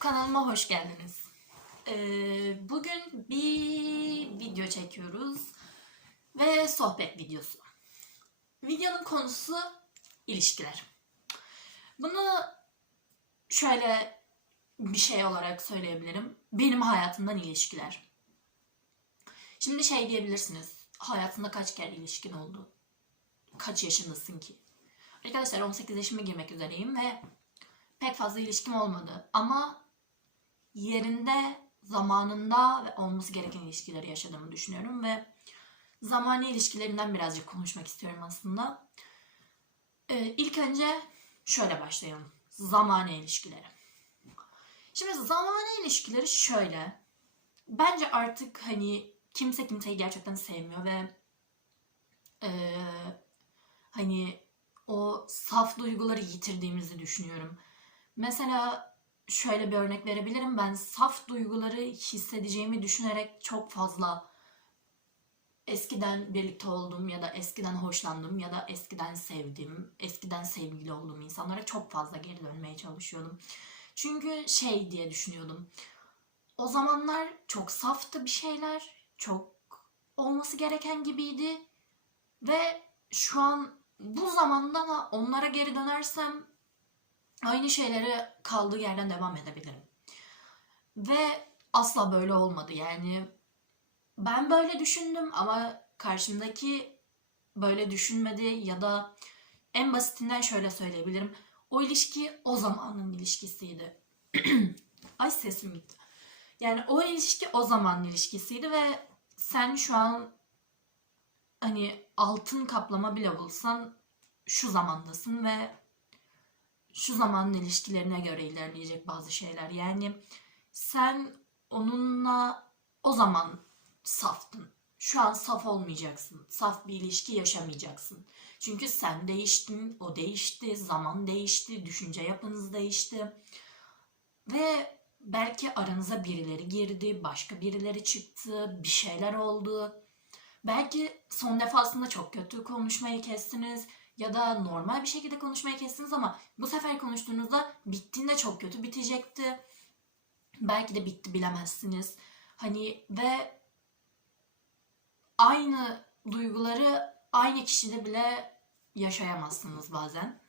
kanalıma hoş geldiniz. Ee, bugün bir video çekiyoruz ve sohbet videosu. Videonun konusu ilişkiler. Bunu şöyle bir şey olarak söyleyebilirim. Benim hayatımdan ilişkiler. Şimdi şey diyebilirsiniz. Hayatında kaç kere ilişkin oldu? Kaç yaşındasın ki? Arkadaşlar 18 yaşıma girmek üzereyim ve pek fazla ilişkim olmadı. Ama yerinde, zamanında ve olması gereken ilişkileri yaşadığımı düşünüyorum ve zamani ilişkilerinden birazcık konuşmak istiyorum aslında. Ee, ilk önce şöyle başlayalım. Zamani ilişkileri. Şimdi zamani ilişkileri şöyle. Bence artık hani kimse kimseyi gerçekten sevmiyor ve eee, hani o saf duyguları yitirdiğimizi düşünüyorum. Mesela şöyle bir örnek verebilirim. Ben saf duyguları hissedeceğimi düşünerek çok fazla eskiden birlikte olduğum ya da eskiden hoşlandığım ya da eskiden sevdiğim, eskiden sevgili olduğum insanlara çok fazla geri dönmeye çalışıyordum. Çünkü şey diye düşünüyordum. O zamanlar çok saftı bir şeyler, çok olması gereken gibiydi ve şu an bu zamanda da onlara geri dönersem aynı şeyleri kaldığı yerden devam edebilirim. Ve asla böyle olmadı. Yani ben böyle düşündüm ama karşımdaki böyle düşünmedi ya da en basitinden şöyle söyleyebilirim. O ilişki o zamanın ilişkisiydi. Ay sesim gitti. Yani o ilişki o zamanın ilişkisiydi ve sen şu an hani altın kaplama bile bulsan şu zamandasın ve şu zamanın ilişkilerine göre ilerleyecek bazı şeyler. Yani sen onunla o zaman saftın. Şu an saf olmayacaksın. Saf bir ilişki yaşamayacaksın. Çünkü sen değiştin, o değişti, zaman değişti, düşünce yapınız değişti. Ve belki aranıza birileri girdi, başka birileri çıktı, bir şeyler oldu. Belki son defasında çok kötü konuşmayı kestiniz ya da normal bir şekilde konuşmayı kestiniz ama bu sefer konuştuğunuzda bittiğinde çok kötü bitecekti. Belki de bitti bilemezsiniz. Hani ve aynı duyguları aynı kişide bile yaşayamazsınız bazen.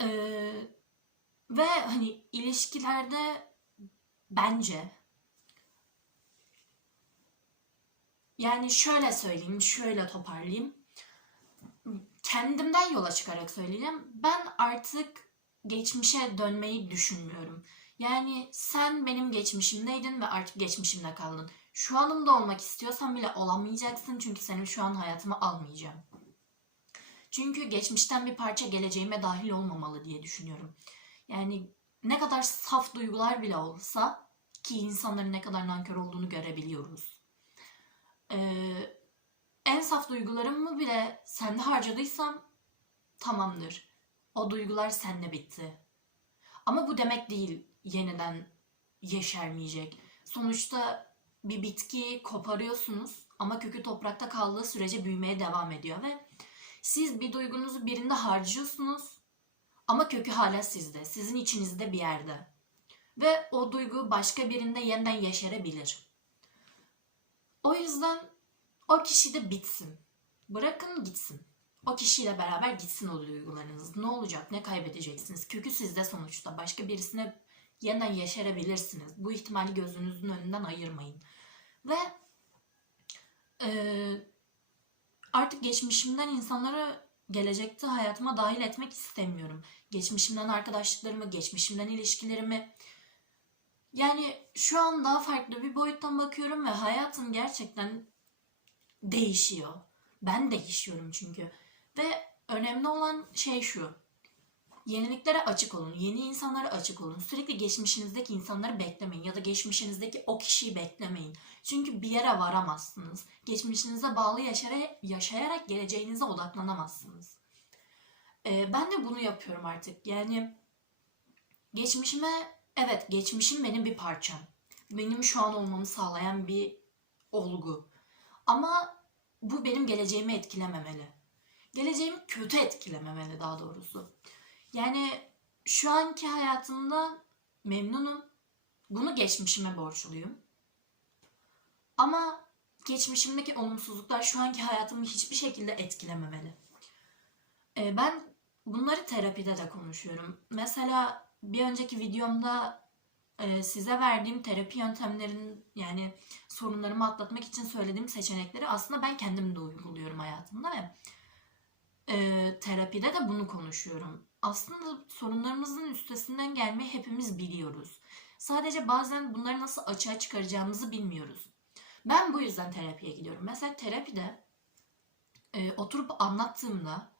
Ee, ve hani ilişkilerde bence yani şöyle söyleyeyim, şöyle toparlayayım. Kendimden yola çıkarak söyleyeceğim. Ben artık geçmişe dönmeyi düşünmüyorum. Yani sen benim geçmişimdeydin ve artık geçmişimde kaldın. Şu anımda olmak istiyorsan bile olamayacaksın çünkü senin şu an hayatımı almayacağım. Çünkü geçmişten bir parça geleceğime dahil olmamalı diye düşünüyorum. Yani ne kadar saf duygular bile olsa ki insanların ne kadar nankör olduğunu görebiliyoruz. Ee, en saf duygularımı bile sende harcadıysam tamamdır. O duygular sende bitti. Ama bu demek değil yeniden yeşermeyecek. Sonuçta bir bitkiyi koparıyorsunuz ama kökü toprakta kaldığı sürece büyümeye devam ediyor ve siz bir duygunuzu birinde harcıyorsunuz ama kökü hala sizde, sizin içinizde bir yerde. Ve o duygu başka birinde yeniden yeşerebilir. O yüzden o kişi de bitsin. Bırakın gitsin. O kişiyle beraber gitsin o duygularınız. Ne olacak? Ne kaybedeceksiniz? Kökü sizde sonuçta. Başka birisine yeniden yeşerebilirsiniz. Bu ihtimali gözünüzün önünden ayırmayın. Ve eee, artık geçmişimden insanları gelecekte hayatıma dahil etmek istemiyorum. Geçmişimden arkadaşlıklarımı, geçmişimden ilişkilerimi. Yani şu an daha farklı bir boyuttan bakıyorum ve hayatım gerçekten değişiyor. Ben değişiyorum çünkü. Ve önemli olan şey şu. Yeniliklere açık olun. Yeni insanlara açık olun. Sürekli geçmişinizdeki insanları beklemeyin ya da geçmişinizdeki o kişiyi beklemeyin. Çünkü bir yere varamazsınız. Geçmişinize bağlı yaşayarak, yaşayarak geleceğinize odaklanamazsınız. Ee, ben de bunu yapıyorum artık. Yani geçmişime, evet geçmişim benim bir parçam. Benim şu an olmamı sağlayan bir olgu. Ama bu benim geleceğimi etkilememeli. Geleceğimi kötü etkilememeli daha doğrusu. Yani şu anki hayatımda memnunum. Bunu geçmişime borçluyum. Ama geçmişimdeki olumsuzluklar şu anki hayatımı hiçbir şekilde etkilememeli. Ee, ben bunları terapide de konuşuyorum. Mesela bir önceki videomda e, size verdiğim terapi yöntemlerinin yani sorunlarımı atlatmak için söylediğim seçenekleri aslında ben kendim de uyguluyorum hayatımda ve e, terapide de bunu konuşuyorum. Aslında sorunlarımızın üstesinden gelmeyi hepimiz biliyoruz. Sadece bazen bunları nasıl açığa çıkaracağımızı bilmiyoruz. Ben bu yüzden terapiye gidiyorum. Mesela terapide e, oturup anlattığımda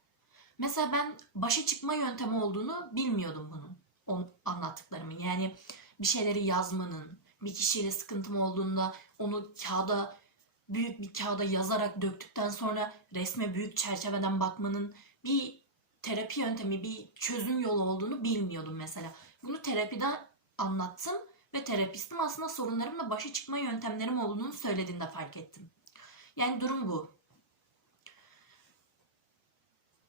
mesela ben başa çıkma yöntemi olduğunu bilmiyordum bunun. O anlattıklarımın. Yani bir şeyleri yazmanın, bir kişiyle sıkıntım olduğunda onu kağıda büyük bir kağıda yazarak döktükten sonra resme büyük çerçeveden bakmanın bir terapi yöntemi, bir çözüm yolu olduğunu bilmiyordum mesela. Bunu terapide anlattım ve terapistim aslında sorunlarımla başa çıkma yöntemlerim olduğunu söylediğinde fark ettim. Yani durum bu.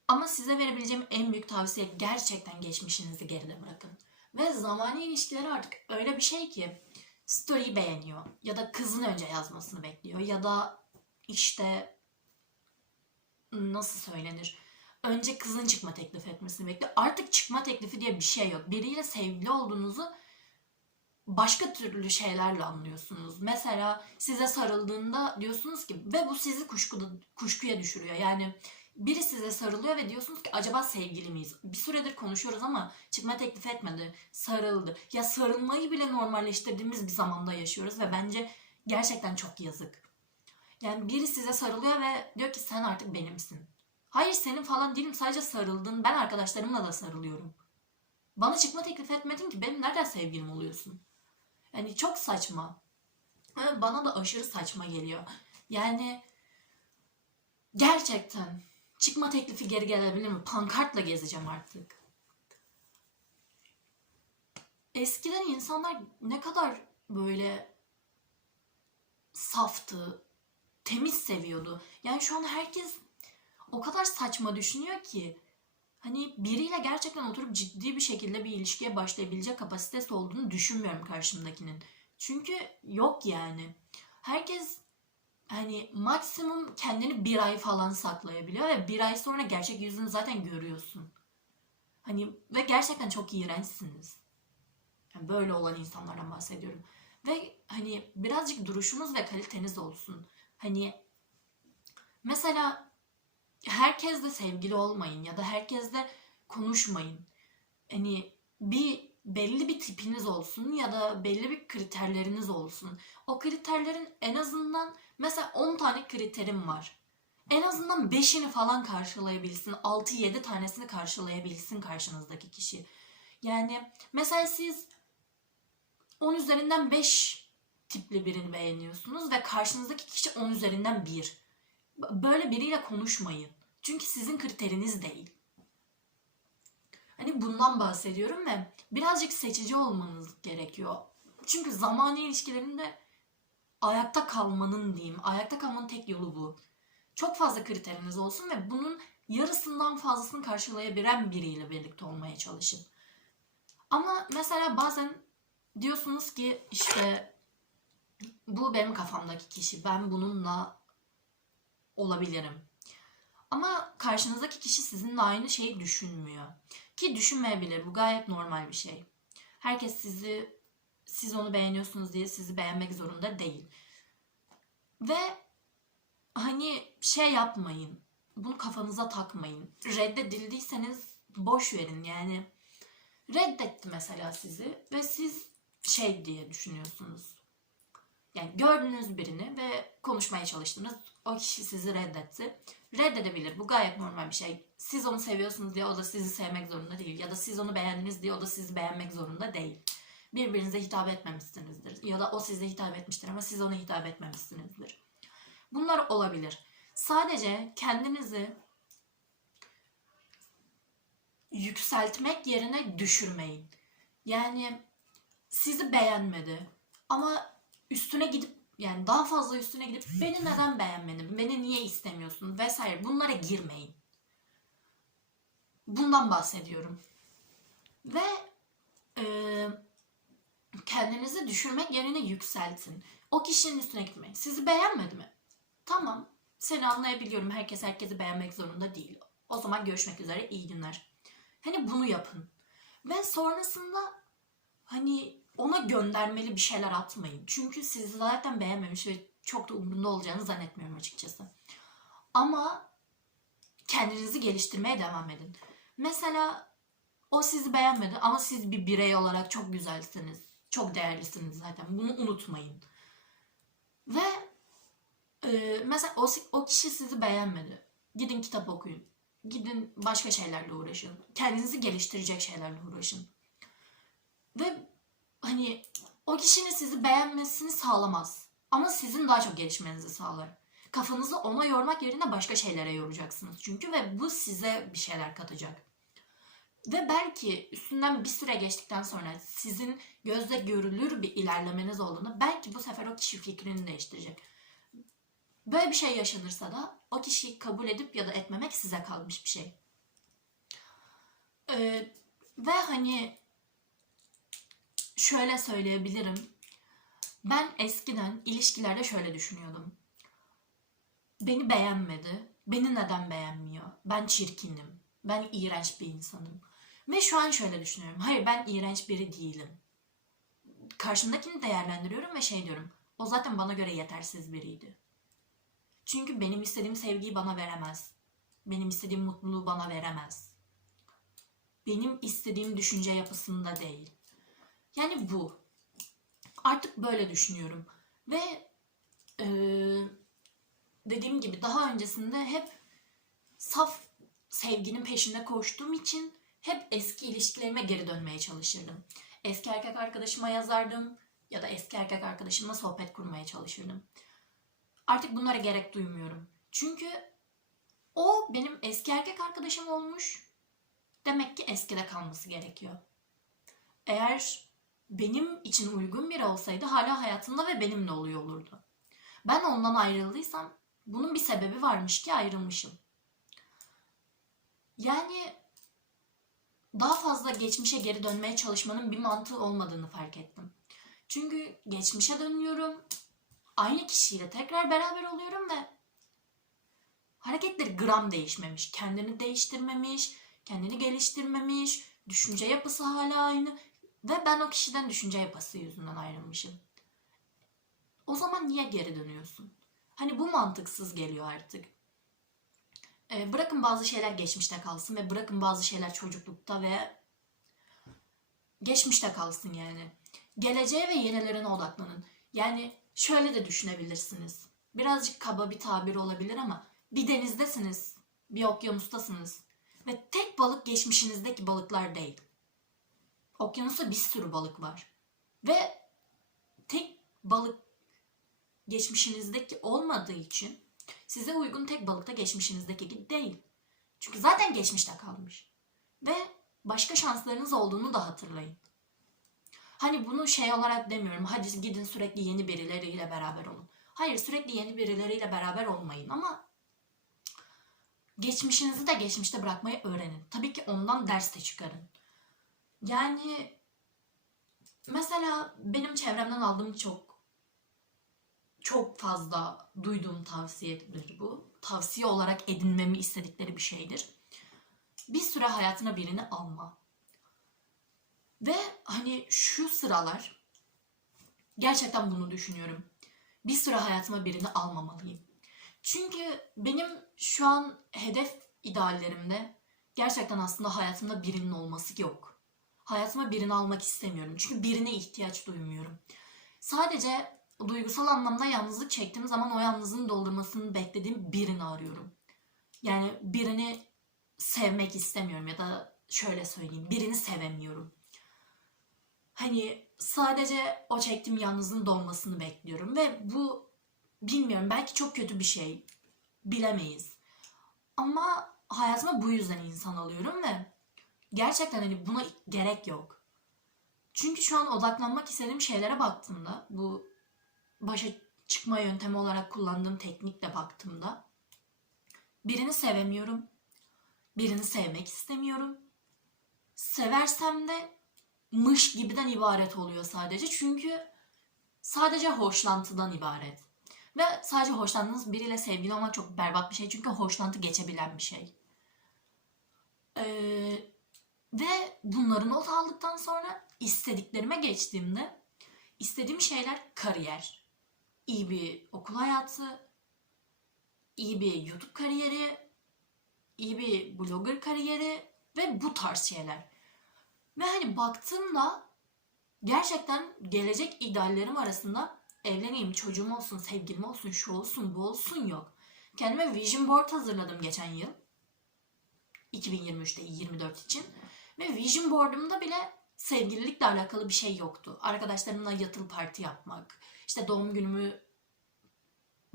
Ama size verebileceğim en büyük tavsiye gerçekten geçmişinizi geride bırakın. Ve zamani ilişkileri artık öyle bir şey ki story beğeniyor ya da kızın önce yazmasını bekliyor ya da işte nasıl söylenir? Önce kızın çıkma teklif etmesini bekliyor. Artık çıkma teklifi diye bir şey yok. Biriyle sevgili olduğunuzu başka türlü şeylerle anlıyorsunuz. Mesela size sarıldığında diyorsunuz ki ve bu sizi kuşkuda, kuşkuya düşürüyor. Yani biri size sarılıyor ve diyorsunuz ki acaba sevgili miyiz? Bir süredir konuşuyoruz ama çıkma teklif etmedi, sarıldı. Ya sarılmayı bile normalleştirdiğimiz bir zamanda yaşıyoruz ve bence gerçekten çok yazık. Yani biri size sarılıyor ve diyor ki sen artık benimsin. Hayır senin falan değilim sadece sarıldın. Ben arkadaşlarımla da sarılıyorum. Bana çıkma teklif etmedin ki benim nereden sevgilim oluyorsun? Yani çok saçma. Bana da aşırı saçma geliyor. Yani gerçekten çıkma teklifi geri gelebilir mi? Pankartla gezeceğim artık. Eskiden insanlar ne kadar böyle saftı, temiz seviyordu. Yani şu an herkes o kadar saçma düşünüyor ki hani biriyle gerçekten oturup ciddi bir şekilde bir ilişkiye başlayabilecek kapasitesi olduğunu düşünmüyorum karşımdakinin. Çünkü yok yani. Herkes hani maksimum kendini bir ay falan saklayabiliyor ve bir ay sonra gerçek yüzünü zaten görüyorsun. Hani ve gerçekten çok iğrençsiniz. Yani böyle olan insanlardan bahsediyorum. Ve hani birazcık duruşunuz ve kaliteniz olsun. Hani mesela herkesle sevgili olmayın ya da herkesle konuşmayın. Hani bir belli bir tipiniz olsun ya da belli bir kriterleriniz olsun. O kriterlerin en azından mesela 10 tane kriterim var. En azından 5'ini falan karşılayabilsin. 6-7 tanesini karşılayabilsin karşınızdaki kişi. Yani mesela siz 10 üzerinden 5 tipli birini beğeniyorsunuz ve karşınızdaki kişi 10 üzerinden 1. Böyle biriyle konuşmayın. Çünkü sizin kriteriniz değil. Hani bundan bahsediyorum ve birazcık seçici olmanız gerekiyor. Çünkü zamani ilişkilerinde ayakta kalmanın diyeyim, ayakta kalmanın tek yolu bu. Çok fazla kriteriniz olsun ve bunun yarısından fazlasını karşılayabilen biriyle birlikte olmaya çalışın. Ama mesela bazen diyorsunuz ki işte bu benim kafamdaki kişi, ben bununla olabilirim. Ama karşınızdaki kişi sizinle aynı şeyi düşünmüyor. Ki düşünmeyebilir. Bu gayet normal bir şey. Herkes sizi siz onu beğeniyorsunuz diye sizi beğenmek zorunda değil. Ve hani şey yapmayın. Bunu kafanıza takmayın. Reddedildiyseniz boş verin yani. Reddetti mesela sizi ve siz şey diye düşünüyorsunuz. Yani gördünüz birini ve konuşmaya çalıştınız. O kişi sizi reddetti. Reddedebilir. Bu gayet normal bir şey. Siz onu seviyorsunuz diye o da sizi sevmek zorunda değil. Ya da siz onu beğendiniz diye o da sizi beğenmek zorunda değil. Birbirinize hitap etmemişsinizdir. Ya da o size hitap etmiştir ama siz ona hitap etmemişsinizdir. Bunlar olabilir. Sadece kendinizi yükseltmek yerine düşürmeyin. Yani sizi beğenmedi ama üstüne gidip yani daha fazla üstüne gidip beni neden beğenmedin, beni niye istemiyorsun vesaire bunlara girmeyin. Bundan bahsediyorum. Ve e, kendinizi düşürmek yerine yükseltin. O kişinin üstüne gitmeyin. Sizi beğenmedi mi? Tamam. Seni anlayabiliyorum. Herkes herkesi beğenmek zorunda değil. O zaman görüşmek üzere. iyi günler. Hani bunu yapın. Ve sonrasında hani ona göndermeli bir şeyler atmayın. Çünkü sizi zaten beğenmemiş ve çok da umurunda olacağını zannetmiyorum açıkçası. Ama kendinizi geliştirmeye devam edin. Mesela o sizi beğenmedi ama siz bir birey olarak çok güzelsiniz. Çok değerlisiniz zaten. Bunu unutmayın. Ve e, mesela o, o kişi sizi beğenmedi. Gidin kitap okuyun. Gidin başka şeylerle uğraşın. Kendinizi geliştirecek şeylerle uğraşın. Ve hani o kişinin sizi beğenmesini sağlamaz. Ama sizin daha çok gelişmenizi sağlar. Kafanızı ona yormak yerine başka şeylere yoracaksınız çünkü ve bu size bir şeyler katacak. Ve belki üstünden bir süre geçtikten sonra sizin gözle görülür bir ilerlemeniz olduğunu belki bu sefer o kişi fikrini değiştirecek. Böyle bir şey yaşanırsa da o kişiyi kabul edip ya da etmemek size kalmış bir şey. Ee, ve hani şöyle söyleyebilirim. Ben eskiden ilişkilerde şöyle düşünüyordum. Beni beğenmedi. Beni neden beğenmiyor? Ben çirkinim. Ben iğrenç bir insanım. Ve şu an şöyle düşünüyorum. Hayır ben iğrenç biri değilim. Karşımdakini değerlendiriyorum ve şey diyorum. O zaten bana göre yetersiz biriydi. Çünkü benim istediğim sevgiyi bana veremez. Benim istediğim mutluluğu bana veremez. Benim istediğim düşünce yapısında değil. Yani bu. Artık böyle düşünüyorum. Ve eee, dediğim gibi daha öncesinde hep saf sevginin peşinde koştuğum için hep eski ilişkilerime geri dönmeye çalışırdım. Eski erkek arkadaşıma yazardım ya da eski erkek arkadaşımla sohbet kurmaya çalışırdım. Artık bunlara gerek duymuyorum. Çünkü o benim eski erkek arkadaşım olmuş. Demek ki eskide kalması gerekiyor. Eğer benim için uygun biri olsaydı hala hayatımda ve benimle oluyor olurdu. Ben ondan ayrıldıysam bunun bir sebebi varmış ki ayrılmışım. Yani daha fazla geçmişe geri dönmeye çalışmanın bir mantığı olmadığını fark ettim. Çünkü geçmişe dönüyorum. Aynı kişiyle tekrar beraber oluyorum ve hareketleri gram değişmemiş. Kendini değiştirmemiş, kendini geliştirmemiş, düşünce yapısı hala aynı ve ben o kişiden düşünce yapısı yüzünden ayrılmışım. O zaman niye geri dönüyorsun? Hani bu mantıksız geliyor artık. Ee, bırakın bazı şeyler geçmişte kalsın ve bırakın bazı şeyler çocuklukta ve geçmişte kalsın yani. Geleceğe ve yenilerine odaklanın. Yani şöyle de düşünebilirsiniz. Birazcık kaba bir tabir olabilir ama bir denizdesiniz, bir okyanustasınız ve tek balık geçmişinizdeki balıklar değil. Okyanusta bir sürü balık var. Ve tek balık geçmişinizdeki olmadığı için size uygun tek balık da geçmişinizdeki değil. Çünkü zaten geçmişte kalmış. Ve başka şanslarınız olduğunu da hatırlayın. Hani bunu şey olarak demiyorum. Hadi gidin sürekli yeni birileriyle beraber olun. Hayır sürekli yeni birileriyle beraber olmayın ama geçmişinizi de geçmişte bırakmayı öğrenin. Tabii ki ondan ders de çıkarın. Yani mesela benim çevremden aldığım çok çok fazla duyduğum tavsiyedir bu. Tavsiye olarak edinmemi istedikleri bir şeydir. Bir süre hayatına birini alma. Ve hani şu sıralar gerçekten bunu düşünüyorum. Bir süre hayatıma birini almamalıyım. Çünkü benim şu an hedef ideallerimde gerçekten aslında hayatımda birinin olması yok. Hayatıma birini almak istemiyorum. Çünkü birine ihtiyaç duymuyorum. Sadece duygusal anlamda yalnızlık çektiğim zaman o yalnızlığın doldurmasını beklediğim birini arıyorum. Yani birini sevmek istemiyorum ya da şöyle söyleyeyim birini sevemiyorum. Hani sadece o çektiğim yalnızlığın dolmasını bekliyorum ve bu bilmiyorum belki çok kötü bir şey bilemeyiz. Ama hayatıma bu yüzden insan alıyorum ve gerçekten hani buna gerek yok. Çünkü şu an odaklanmak istediğim şeylere baktığımda bu başa çıkma yöntemi olarak kullandığım teknikle baktığımda birini sevemiyorum. Birini sevmek istemiyorum. Seversem de mış gibiden ibaret oluyor sadece. Çünkü sadece hoşlantıdan ibaret. Ve sadece hoşlandığınız biriyle sevgili olmak çok berbat bir şey. Çünkü hoşlantı geçebilen bir şey. Ee, ve bunları not aldıktan sonra istediklerime geçtiğimde istediğim şeyler kariyer. iyi bir okul hayatı, iyi bir YouTube kariyeri, iyi bir blogger kariyeri ve bu tarz şeyler. Ve hani baktığımda gerçekten gelecek ideallerim arasında evleneyim, çocuğum olsun, sevgilim olsun, şu olsun, bu olsun yok. Kendime vision board hazırladım geçen yıl. 2023'te 24 için. Ve vision board'umda bile sevgililikle alakalı bir şey yoktu. Arkadaşlarımla yatılı parti yapmak, işte doğum günümü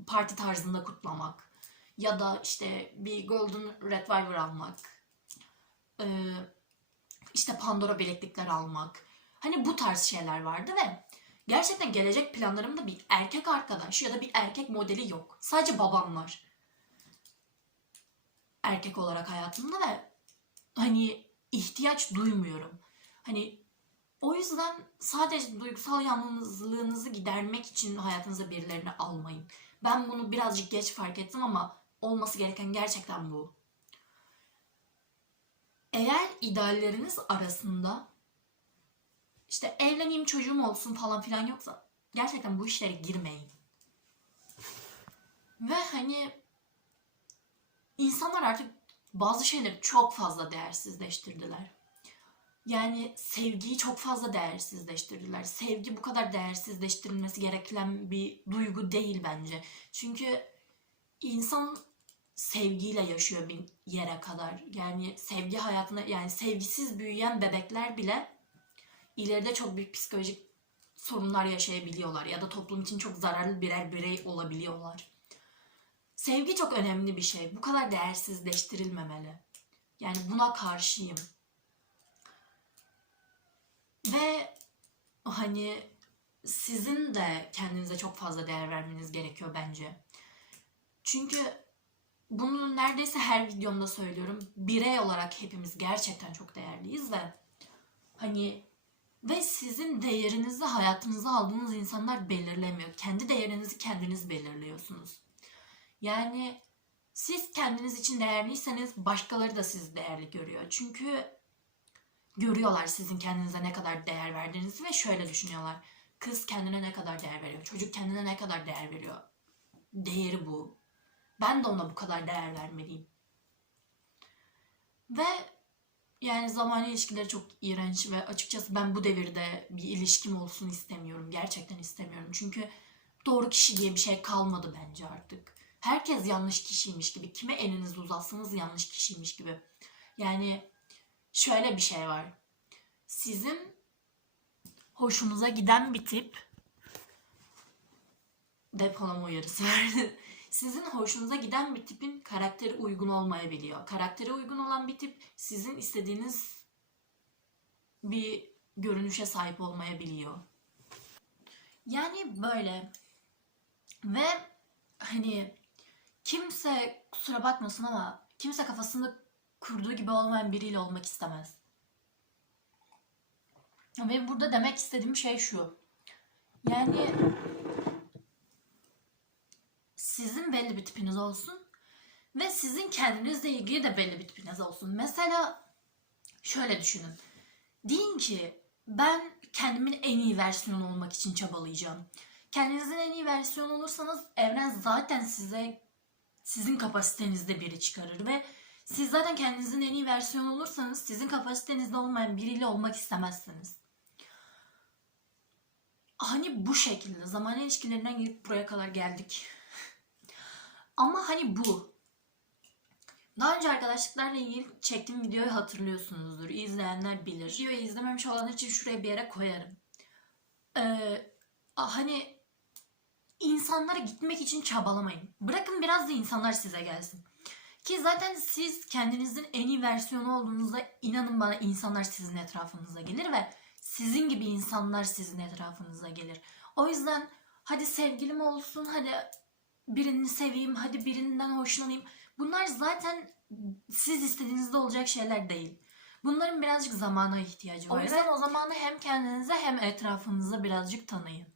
parti tarzında kutlamak ya da işte bir Golden Retriever almak, ee, işte Pandora bileklikler almak. Hani bu tarz şeyler vardı ve gerçekten gelecek planlarımda bir erkek arkadaş ya da bir erkek modeli yok. Sadece babam var. Erkek olarak hayatımda ve hani ihtiyaç duymuyorum. Hani o yüzden sadece duygusal yalnızlığınızı gidermek için hayatınıza birilerini almayın. Ben bunu birazcık geç fark ettim ama olması gereken gerçekten bu. Eğer idealleriniz arasında işte evleneyim çocuğum olsun falan filan yoksa gerçekten bu işlere girmeyin. Ve hani insanlar artık bazı şeyleri çok fazla değersizleştirdiler. Yani sevgiyi çok fazla değersizleştirdiler. Sevgi bu kadar değersizleştirilmesi gereken bir duygu değil bence. Çünkü insan sevgiyle yaşıyor bir yere kadar. Yani sevgi hayatına yani sevgisiz büyüyen bebekler bile ileride çok büyük psikolojik sorunlar yaşayabiliyorlar ya da toplum için çok zararlı birer birey olabiliyorlar. Sevgi çok önemli bir şey. Bu kadar değersizleştirilmemeli. Yani buna karşıyım. Ve hani sizin de kendinize çok fazla değer vermeniz gerekiyor bence. Çünkü bunu neredeyse her videomda söylüyorum. Birey olarak hepimiz gerçekten çok değerliyiz ve hani ve sizin değerinizi hayatınıza aldığınız insanlar belirlemiyor. Kendi değerinizi kendiniz belirliyorsunuz. Yani siz kendiniz için değerliyseniz başkaları da sizi değerli görüyor. Çünkü görüyorlar sizin kendinize ne kadar değer verdiğinizi ve şöyle düşünüyorlar. Kız kendine ne kadar değer veriyor? Çocuk kendine ne kadar değer veriyor? Değeri bu. Ben de ona bu kadar değer vermeliyim. Ve yani zaman ilişkileri çok iğrenç ve açıkçası ben bu devirde bir ilişkim olsun istemiyorum. Gerçekten istemiyorum. Çünkü doğru kişi diye bir şey kalmadı bence artık. Herkes yanlış kişiymiş gibi. Kime elinizi uzatsanız yanlış kişiymiş gibi. Yani şöyle bir şey var. Sizin hoşunuza giden bir tip depolama uyarısı verdi. Sizin hoşunuza giden bir tipin karakteri uygun olmayabiliyor. Karakteri uygun olan bir tip sizin istediğiniz bir görünüşe sahip olmayabiliyor. Yani böyle. Ve hani kimse kusura bakmasın ama kimse kafasında kurduğu gibi olmayan biriyle olmak istemez. Ve burada demek istediğim şey şu. Yani sizin belli bir tipiniz olsun ve sizin kendinizle ilgili de belli bir tipiniz olsun. Mesela şöyle düşünün. Deyin ki ben kendimin en iyi versiyonu olmak için çabalayacağım. Kendinizin en iyi versiyonu olursanız evren zaten size sizin kapasitenizde biri çıkarır ve siz zaten kendinizin en iyi versiyonu olursanız sizin kapasitenizde olmayan biriyle olmak istemezsiniz. Hani bu şekilde zaman ilişkilerinden gelip buraya kadar geldik. Ama hani bu. Daha önce arkadaşlıklarla ilgili çektiğim videoyu hatırlıyorsunuzdur. İzleyenler bilir. Videoyu izlememiş olanlar için şuraya bir yere koyarım. Ee, hani insanlara gitmek için çabalamayın. Bırakın biraz da insanlar size gelsin. Ki zaten siz kendinizin en iyi versiyonu olduğunuzda inanın bana insanlar sizin etrafınıza gelir ve sizin gibi insanlar sizin etrafınıza gelir. O yüzden hadi sevgilim olsun, hadi birini seveyim, hadi birinden hoşlanayım. Bunlar zaten siz istediğinizde olacak şeyler değil. Bunların birazcık zamana ihtiyacı var. O yüzden o zamanı hem kendinize hem etrafınıza birazcık tanıyın.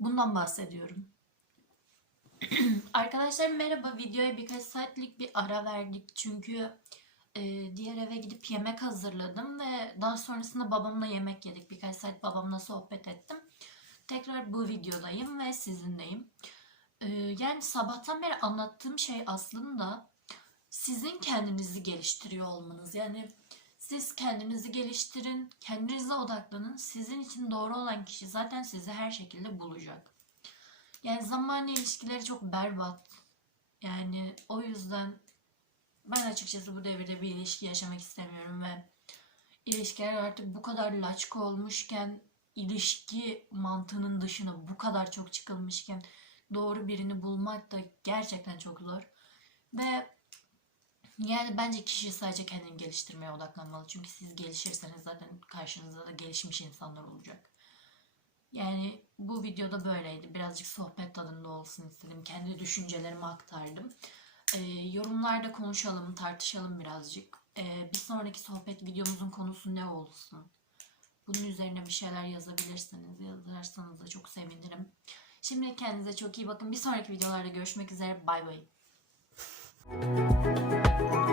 Bundan bahsediyorum. Arkadaşlar merhaba. Videoya birkaç saatlik bir ara verdik. Çünkü e, diğer eve gidip yemek hazırladım ve daha sonrasında babamla yemek yedik. Birkaç saat babamla sohbet ettim. Tekrar bu videodayım ve sizinleyim. E, yani sabahtan beri anlattığım şey aslında sizin kendinizi geliştiriyor olmanız. Yani siz kendinizi geliştirin, kendinize odaklanın. Sizin için doğru olan kişi zaten sizi her şekilde bulacak. Yani zamanla ilişkileri çok berbat. Yani o yüzden ben açıkçası bu devirde bir ilişki yaşamak istemiyorum ve ilişkiler artık bu kadar laçka olmuşken ilişki mantığının dışına bu kadar çok çıkılmışken doğru birini bulmak da gerçekten çok zor. Ve yani bence kişi sadece kendini geliştirmeye odaklanmalı. Çünkü siz gelişirseniz zaten karşınızda da gelişmiş insanlar olacak. Yani bu videoda böyleydi. Birazcık sohbet tadında olsun istedim. Kendi düşüncelerimi aktardım. Ee, yorumlarda konuşalım, tartışalım birazcık. Ee, bir sonraki sohbet videomuzun konusu ne olsun? Bunun üzerine bir şeyler yazabilirsiniz. Yazarsanız da çok sevinirim. Şimdi kendinize çok iyi bakın. Bir sonraki videolarda görüşmek üzere. Bay bay. Thank you